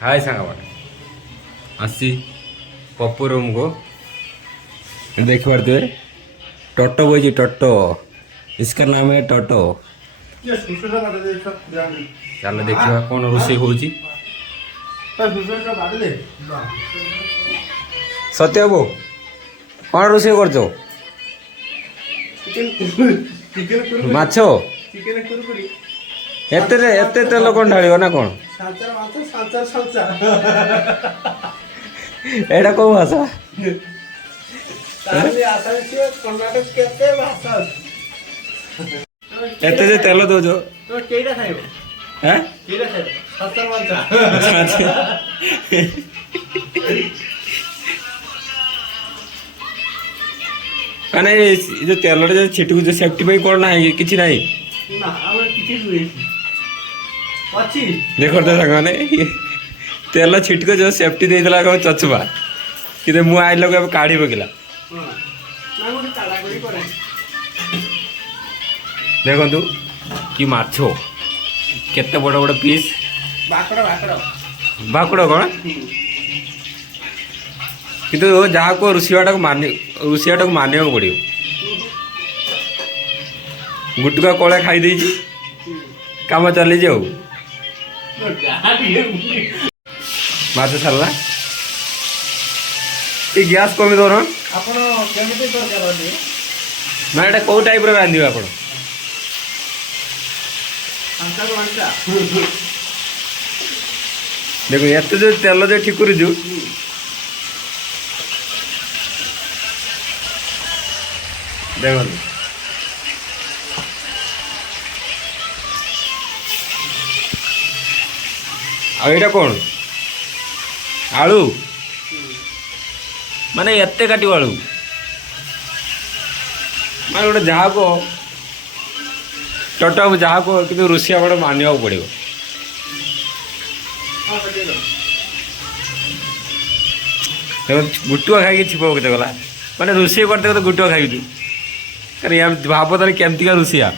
हाय सांग आसी पप्पू रूम को देख पारते टोटो बोझी टोटो इसका नाम है टोटो। चल देखा कौन रोषे हो सत्य बाबू कौन रोषे कर माछ एते तेल कौन ढाल ना कौन एटा कौ भाषा एते जे तेल दौज मैंने जो तेल छिटकू सेफ्टी कौन ना कि ना देख साने तेल छिटक जो सेफ्टी देला चचुआ कि मु आइल काढ़ी पकेला देखु कि माछ केते बड़ बड़ पीस भाकुड़ कौन किंतु जहाँ को रुषियाटा को मानिया पड़ो गुटुका कला खाई देजी काम चली जाऊ माछ सारा ये गैस कमी दौर ना एटा कौ टाइप रांधे आप देखो एत जो तेल जो ठिकुरीजु देखो आईटा कौन आलू माने एते काटिब आलू माने गोटे जहाँ को टोटा जहाँ को कि रुषिया बड़े मानिया पड़ो गुटुआ खाई छिप के गला माने रोषे करते तो गुटुआ खाई भाव तार केमतिका रुषिया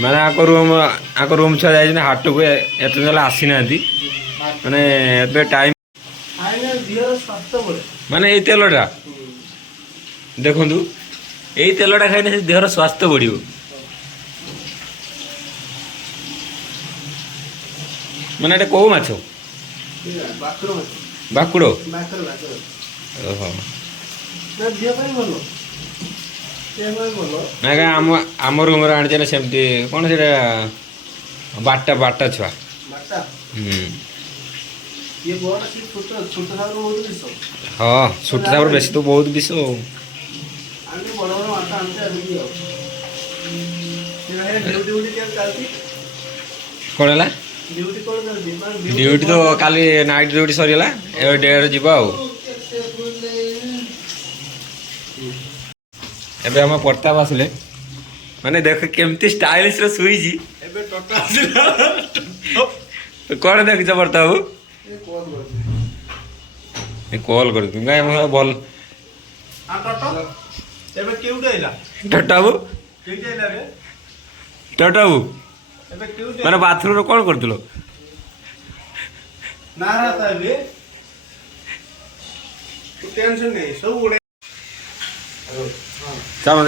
मैंने आक रूम छुआ जाए हाट को एत आसी ना मैंने टाइम माने ये तेलटा देखु यही तेलटा खाई देहर स्वास्थ्य बढ़ माने कौ माछ भाकुड़ ओहो ना आम रूम आनी सेमती कौन से बाटा बाटा छुआ हाँ छोट साबर बेस तो बहुत विष कौन है ड्यूटी तो काली नाइट ड्यूटी सरीगला ए डे जीवा एबे हम प्रताप आसले माने देख केमती स्टाइलिश रे सुईजी एबे टोटा कौन देख प्रताप कॉल कर दूंगा बोल टोटाबू टोटाबू मैंने बाथरूम कौन कर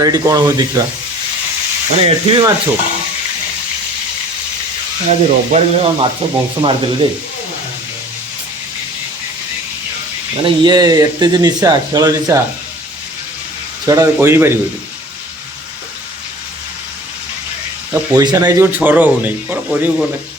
ये कौन हो देखा मैंने एठी भी माछ आज रविवार माछ बंश मारदे जे मैंने ये एत जो निशा खेल निशा छुआ कही पार पैसा नहीं जो छर हो नहीं कौन कर